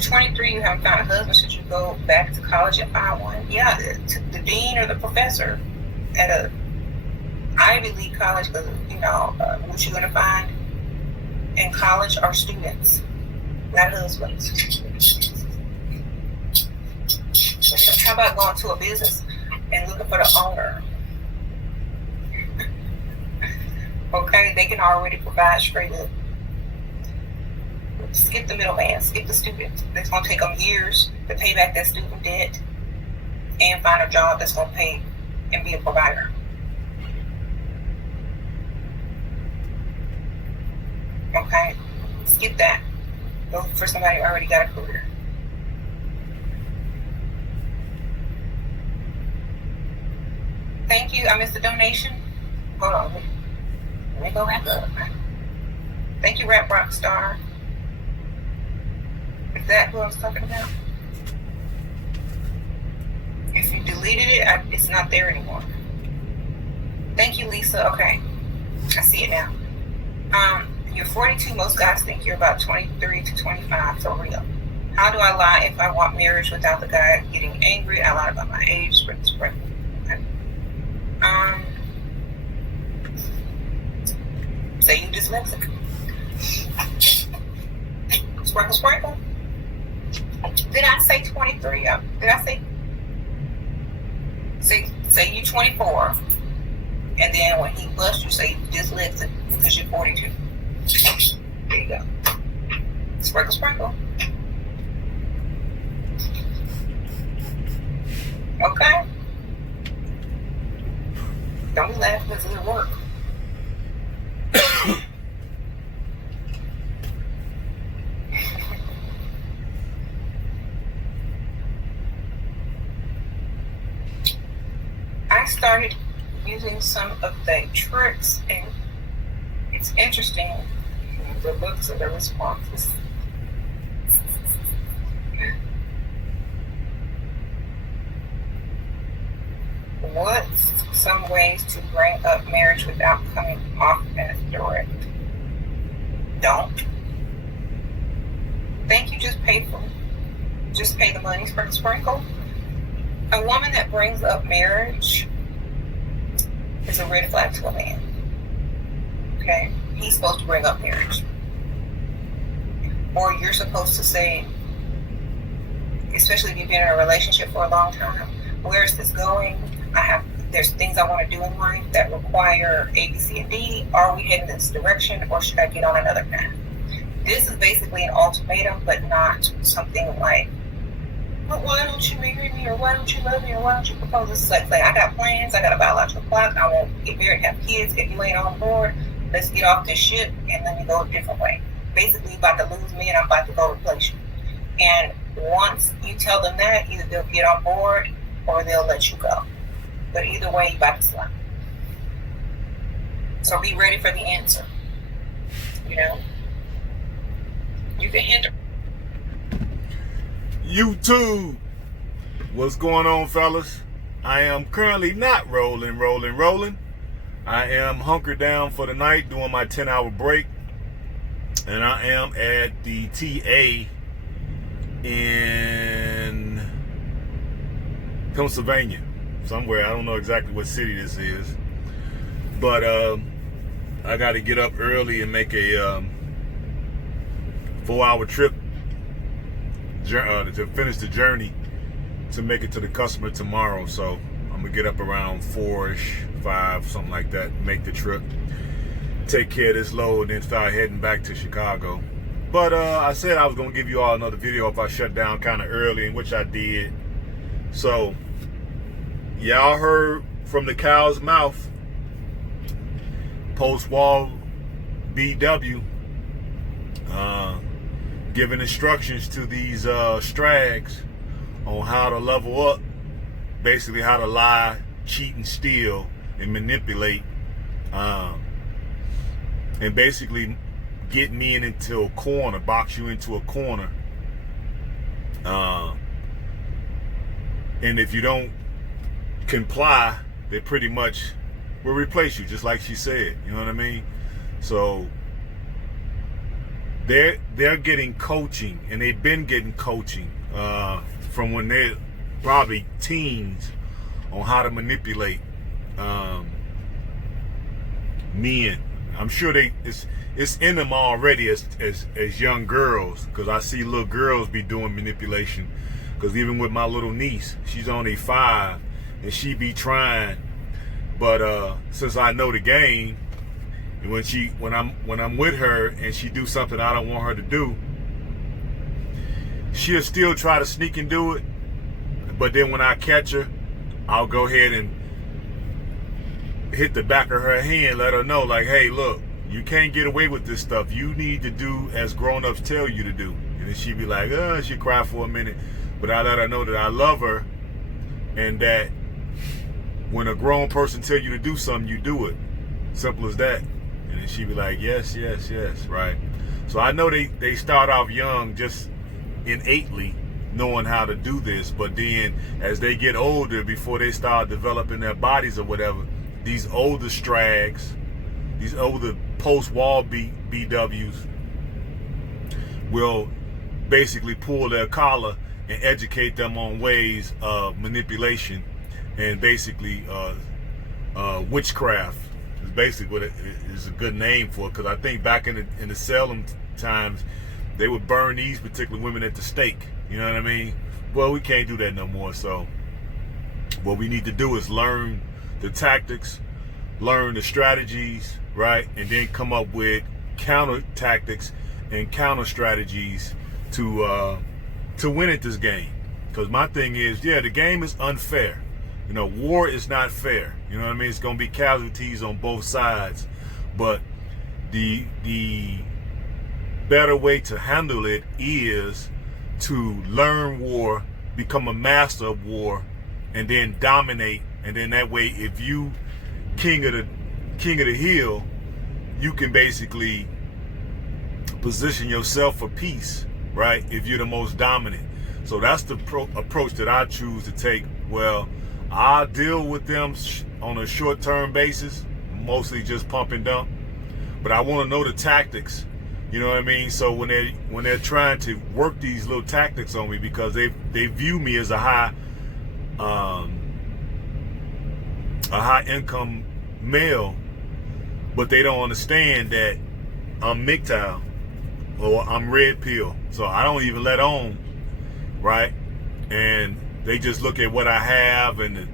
You're 23, you haven't found a husband, should you go back to college and find one? Yeah, the dean or the professor at a Ivy League college, because what you're going to find in college are students, not husbands. How about going to a business and looking for the owner? Okay, they can already provide straight up. Skip the middleman, skip the student. It's going to take them years to pay back that student debt and find a job that's going to pay and be a provider. Okay, skip that. Go for somebody who already got a career. Thank you. I missed the donation. Hold on. Let me go back up. Thank you, Rap Rockstar. Is that who I was talking about? If you deleted it, it's not there anymore. Thank you, Lisa. Okay, I see it now. You're 42. Most guys think you're about 23 to 25 for real. How do I lie if I want marriage without the guy getting angry? I lied about my age. Okay. Say you dyslexic. Sprinkle, sprinkle. Did I say 23? Did I say you 24, and then when he busts you, say you dyslexic because you're 42. There you go. Sprinkle, sprinkle. Okay. Don't laugh because it'll work. I started using some of the tricks, and it's interesting, the looks of the responses. What's some ways to bring up marriage without coming off as direct? Don't. Thank you, just pay the money, sprinkle, sprinkle. A woman that brings up marriage is a red flag to a man. Okay? He's supposed to bring up marriage. Or you're supposed to say, especially if you've been in a relationship for a long time, where is this going? There's things I want to do in life that require A, B, C, and D. Are we heading this direction, or should I get on another path? This is basically an ultimatum, but not something like, well, why don't you marry me, or why don't you love me, or why don't you propose? This is like, I got plans, I got a biological clock, I won't get married, have kids. If you ain't on board, let's get off this ship and let me go a different way. Basically, about to lose me and I'm about to go replace you. And once you tell them that, either they'll get on board or they'll let you go. But either way, you're about to slap. So be ready for the answer. You can hinder. YouTube, what's going on, fellas? I am currently not rolling. I am hunkered down for the night doing my 10-hour break, and I am at the TA in Pennsylvania, somewhere. I don't know exactly what city this is, but I got to get up early and make a 4-hour trip to finish the journey to make it to the customer tomorrow. So I'm gonna get up around 4-ish, 5, something like that, make the trip, take care of this load, and then start heading back to Chicago. But I said I was gonna give you all another video if I shut down kind of early, in which I did. So y'all heard from the cow's mouth, post-wall BW giving instructions to these strags on how to level up, basically how to lie, cheat, and steal, and manipulate, and basically get me into a corner, box you into a corner, and if you don't comply, they pretty much will replace you, just like she said. You know what I mean? So they're getting coaching, and they've been getting coaching from when they're probably teens on how to manipulate men. I'm sure it's in them already as young girls, because I see little girls be doing manipulation. Because even with my little niece, she's only 5, and she be trying. But since I know the game, and when I'm with her and she do something I don't want her to do, she'll still try to sneak and do it. But then when I catch her, I'll go ahead and hit the back of her hand, let her know, like, hey, look, you can't get away with this stuff. You need to do as grown-ups tell you to do. And then she'd be like, she cry for a minute. But I let her know that I love her, and that when a grown person tell you to do something, you do it. Simple as that. And then she'd be like, yes, yes, yes, right? So I know they start off young, just innately knowing how to do this. But then as they get older, before they start developing their bodies or whatever, these older strags, these older post-wall BWs will basically pull their collar and educate them on ways of manipulation and basically witchcraft is basically what it is a good name for it. Because I think back in the Salem times, they would burn these particular women at the stake. You know what I mean? Well, we can't do that no more. So what we need to do is learn the tactics, learn the strategies, right? And then come up with counter tactics and counter strategies to win at this game. Because my thing is, yeah, the game is unfair. You know, war is not fair. You know what I mean? It's going to be casualties on both sides. But the better way to handle it is to learn war, become a master of war, and then dominate. And then that way, if you king of the hill, you can basically position yourself for peace, right? If you're the most dominant. So that's the approach that I choose to take. Well, I'll deal with them on a short-term basis, mostly just pump and dump. But I want to know the tactics. You know what I mean? So when they're trying to work these little tactics on me, because they view me as a high income male, but they don't understand that I'm Mgtow or I'm RedPill. So I don't even let on, right? And they just look at what I have and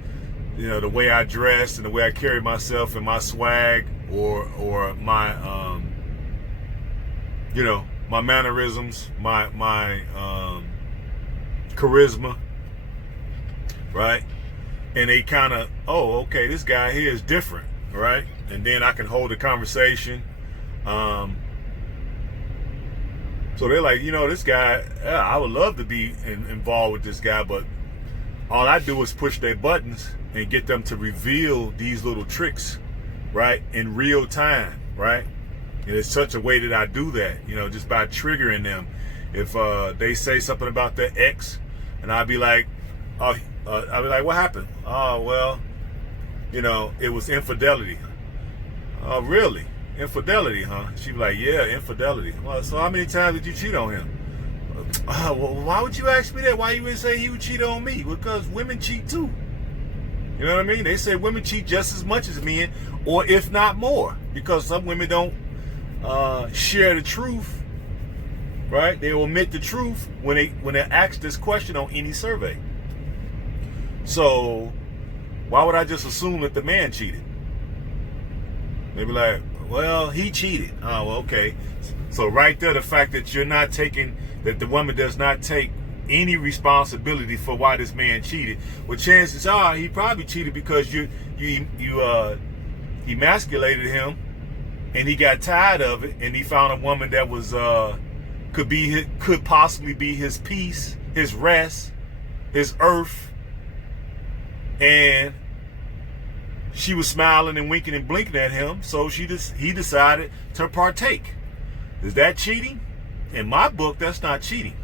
the way I dress and the way I carry myself and my swag or my my mannerisms, my charisma, right? And they kind of, oh, okay, this guy here is different, right? And then I can hold a conversation. So they're like, this guy, I would love to be involved with this guy, but all I do is push their buttons and get them to reveal these little tricks, right, in real time, right? And it's such a way that I do that, just by triggering them. If they say something about their ex, and I'll be like, what happened? Oh, well, it was infidelity. Oh, really? Infidelity, huh? She'd be like, yeah, infidelity. Well, so how many times did you cheat on him? Well, why would you ask me that? Why you would say he would cheat on me? Because women cheat too. You know what I mean? They say women cheat just as much as men, or if not more, because some women don't share the truth, right? They omit the truth when they're asked this question on any survey. So why would I just assume that the man cheated? They be like, well, he cheated. Oh, well, okay. So right there, the fact that that the woman does not take any responsibility for why this man cheated. Well, chances are he probably cheated because you emasculated him, and he got tired of it, and he found a woman that was could possibly be his peace, his rest, his earth, and she was smiling and winking and blinking at him, so he decided to partake. Is that cheating? In my book, that's not cheating.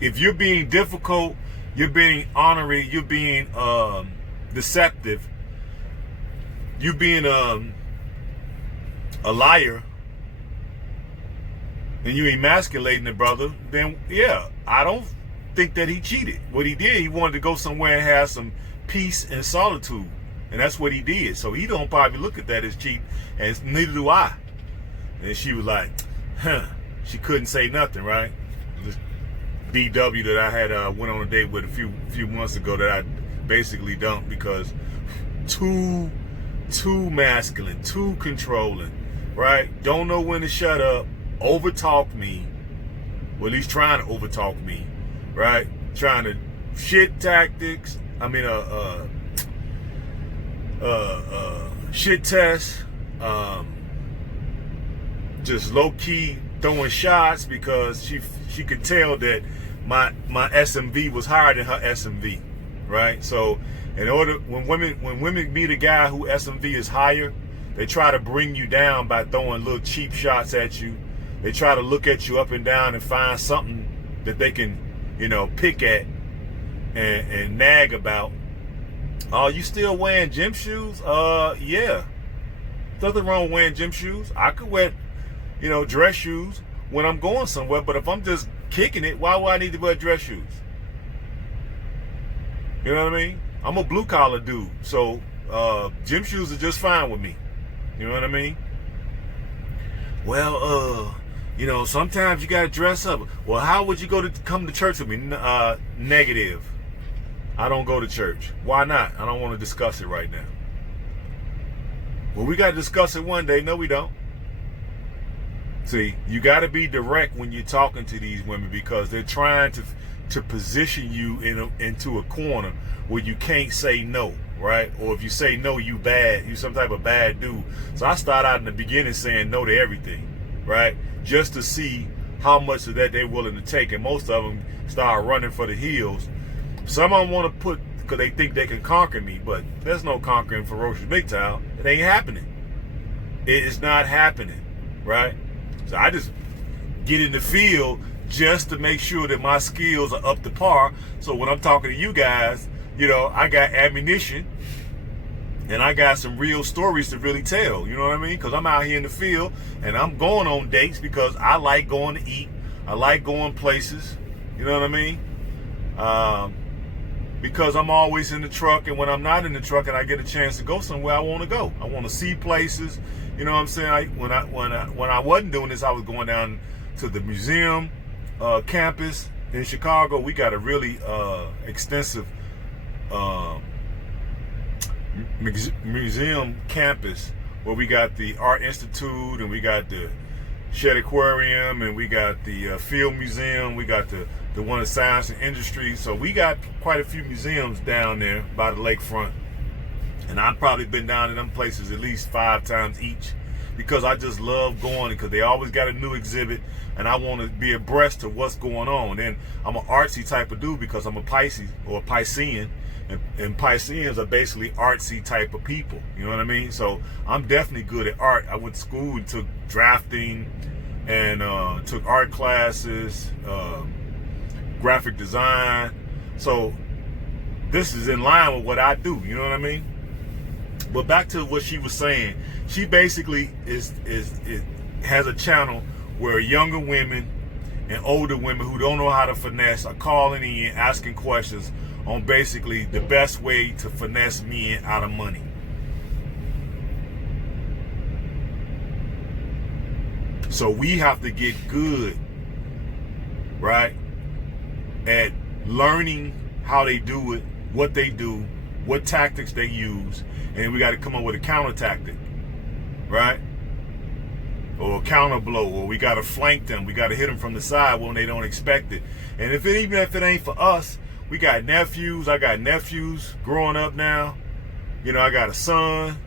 If you're being difficult, you're being honorary, you're being deceptive, you're being a liar, and you emasculating the brother, then yeah, I don't think that he cheated. What he did, he wanted to go somewhere and have some peace and solitude, and that's what he did. So he don't probably look at that as cheating, and neither do I. And she was like, huh. She couldn't say nothing, right? This DW that I had went on a date with a few months ago that I basically dumped because too masculine, too controlling, right? Don't know when to shut up, overtalk me, or at least trying to overtalk me, right? Trying to shit tactics. I mean, shit test. Just low key throwing shots because she could tell that my SMV was higher than her SMV, right? So in order when women meet a guy who SMV is higher, they try to bring you down by throwing little cheap shots at you. They try to look at you up and down and find something that they can, pick at and nag about. Oh, you still wearing gym shoes? Yeah. Nothing wrong with wearing gym shoes. I could wear, dress shoes when I'm going somewhere, but if I'm just kicking it, why would I need to wear dress shoes? You know what I mean? I'm a blue collar dude, so gym shoes are just fine with me. You know what I mean? Well, sometimes you gotta dress up. Well, how would you come to church with me? Negative. I don't go to church. Why not? I don't want to discuss it right now. Well, we gotta discuss it one day. No, we don't. See, you gotta be direct when you're talking to these women because they're trying to position you into a corner where you can't say no, right? Or if you say no, you bad. You some type of bad dude. So I start out in the beginning saying no to everything, right? Just to see how much of that they're willing to take. And most of them start running for the hills. Some of them want to put, because they think they can conquer me, but there's no conquering ferocious Mgtow. It ain't happening. It is not happening, right? So I just get in the field just to make sure that my skills are up to par. So when I'm talking to you guys, I got ammunition and I got some real stories to really tell. You know what I mean? Because I'm out here in the field and I'm going on dates because I like going to eat. I like going places. You know what I mean? Because I'm always in the truck, and when I'm not in the truck and I get a chance to go somewhere, I want to go. I want to see places. You know what I'm saying? When I wasn't doing this, I was going down to the museum campus in Chicago. We got a really extensive museum campus where we got the Art Institute and we got the Shed Aquarium and we got the Field Museum. We got the one of Science and Industry. So we got quite a few museums down there by the lakefront. And I've probably been down to them places at least 5 times each because I just love going because they always got a new exhibit and I want to be abreast of what's going on. And I'm an artsy type of dude because I'm a Pisces or a Piscean. And Pisceans are basically artsy type of people. You know what I mean? So I'm definitely good at art. I went to school and took drafting and took art classes, graphic design. So this is in line with what I do. You know what I mean? But back to what she was saying. She basically has a channel where younger women and older women who don't know how to finesse are calling in, asking questions on basically the best way to finesse men out of money. So we have to get good, right, at learning how they do it, what they do, what tactics they use, and we got to come up with a counter tactic, right? Or a counter blow, or we got to flank them. We got to hit them from the side when they don't expect it. And even if it ain't for us, we got nephews. I got nephews growing up now. I got a son,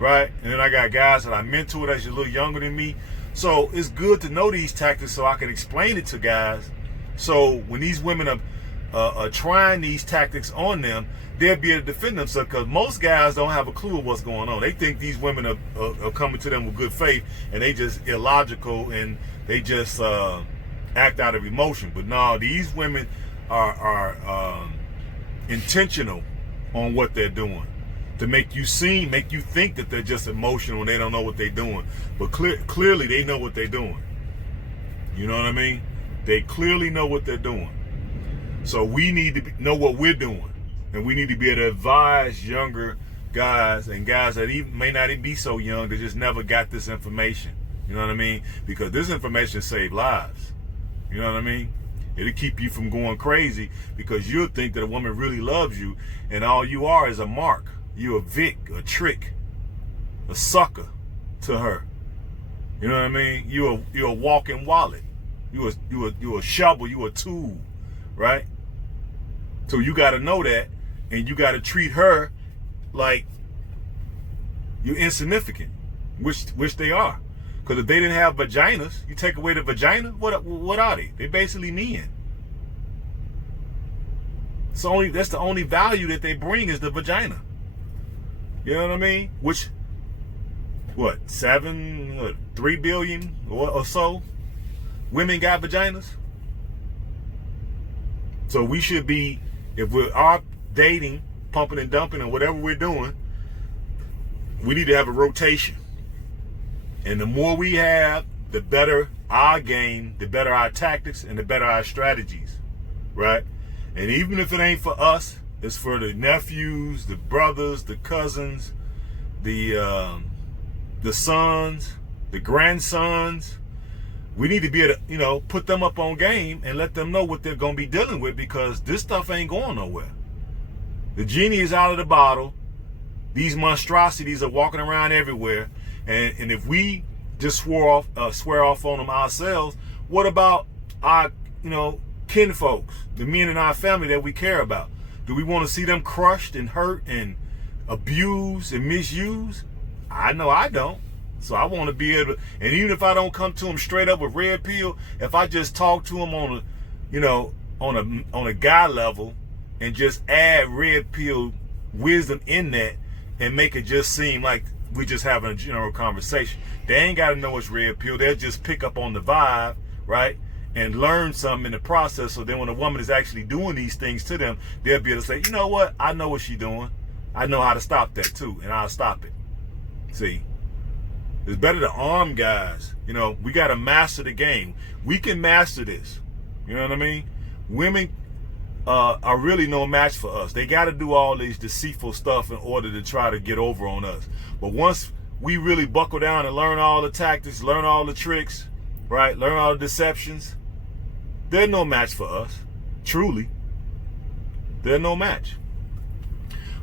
right? And then I got guys that I mentor that's a little younger than me. So it's good to know these tactics so I can explain it to guys. So when these women are trying these tactics on them, they'll be able to defend themselves because most guys don't have a clue of what's going on. They think these women are coming to them with good faith and they just illogical and they just act out of emotion. But no, these women are intentional on what they're doing to make you think that they're just emotional and they don't know what they're doing. But clearly they know what they're doing. You know what I mean? They clearly know what they're doing. So we need to know what we're doing. And we need to be able to advise younger guys and guys that even may not even be so young that just never got this information. You know what I mean? Because this information saves lives. You know what I mean? It'll keep you from going crazy because you'll think that a woman really loves you and all you are is a mark. You're a Vic, a trick, a sucker to her. You know what I mean? You're a walking wallet. You're a shovel. You're a tool, right? So you got to know that, and you got to treat her like you're insignificant, which they are. Because if they didn't have vaginas, you take away the vagina, what are they? They're basically men. That's the only value that they bring is the vagina. You know what I mean? Which, 3 billion or so women got vaginas? So we should be, if we are dating, pumping and dumping, or whatever we're doing, we need to have a rotation. And the more we have, the better our game, the better our tactics, and the better our strategies, right? And even if it ain't for us, it's for the nephews, the brothers, the cousins, the sons, the grandsons. We need to be able to, put them up on game and let them know what they're going to be dealing with, because this stuff ain't going nowhere. The genie is out of the bottle. These monstrosities are walking around everywhere. And if we just swear off on them ourselves, what about our, kin folks, the men in our family that we care about? Do we want to see them crushed and hurt and abused and misused? I know I don't. So I want to be able to, and even if I don't come to them straight up with red pill, if I just talk to them on a guy level and just add red pill wisdom in that and make it just seem like we just having a general conversation. They ain't got to know it's red pill. They'll just pick up on the vibe, right? And learn something in the process. So then when a woman is actually doing these things to them, they'll be able to say, you know what? I know what she's doing. I know how to stop that too. And I'll stop it. See, it's better to arm guys. We got to master the game. We can master this. You know what I mean? Women are really no match for us. They got to do all these deceitful stuff in order to try to get over on us. But once we really buckle down and learn all the tactics, learn all the tricks, right? Learn all the deceptions, they're no match for us. Truly. They're no match.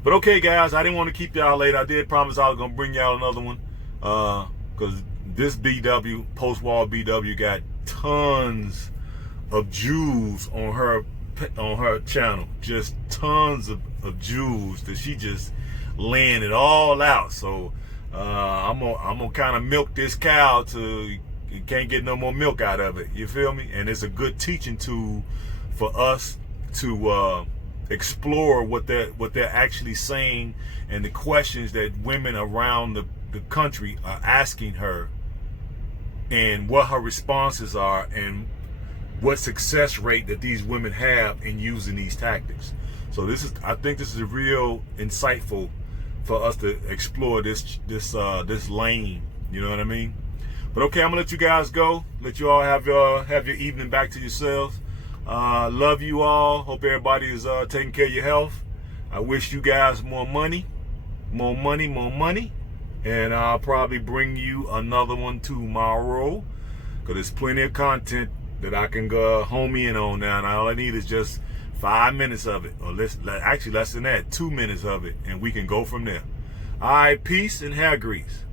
But okay, guys, I didn't want to keep y'all late. I did promise I was going to bring y'all another one. Because this BW, post-wall BW, got tons of jewels on her channel. Just tons of jewels that she just laying it all out. So I'm gonna kind of milk this cow till you can't get no more milk out of it. You feel me? And it's a good teaching tool for us to explore what they're actually saying and the questions that women around the country are asking her, and what her responses are, and what success rate that these women have in using these tactics. So I think this is real insightful for us to explore this lane. You know what I mean? But okay, I'm gonna let you guys go. Let you all have your evening back to yourselves. Love you all. Hope everybody is taking care of your health. I wish you guys more money. And I'll probably bring you another one tomorrow, because there's plenty of content that I can go home in on now. And all I need is just 5 minutes of it, or less than that, 2 minutes of it, and we can go from there. All right, peace and hair grease.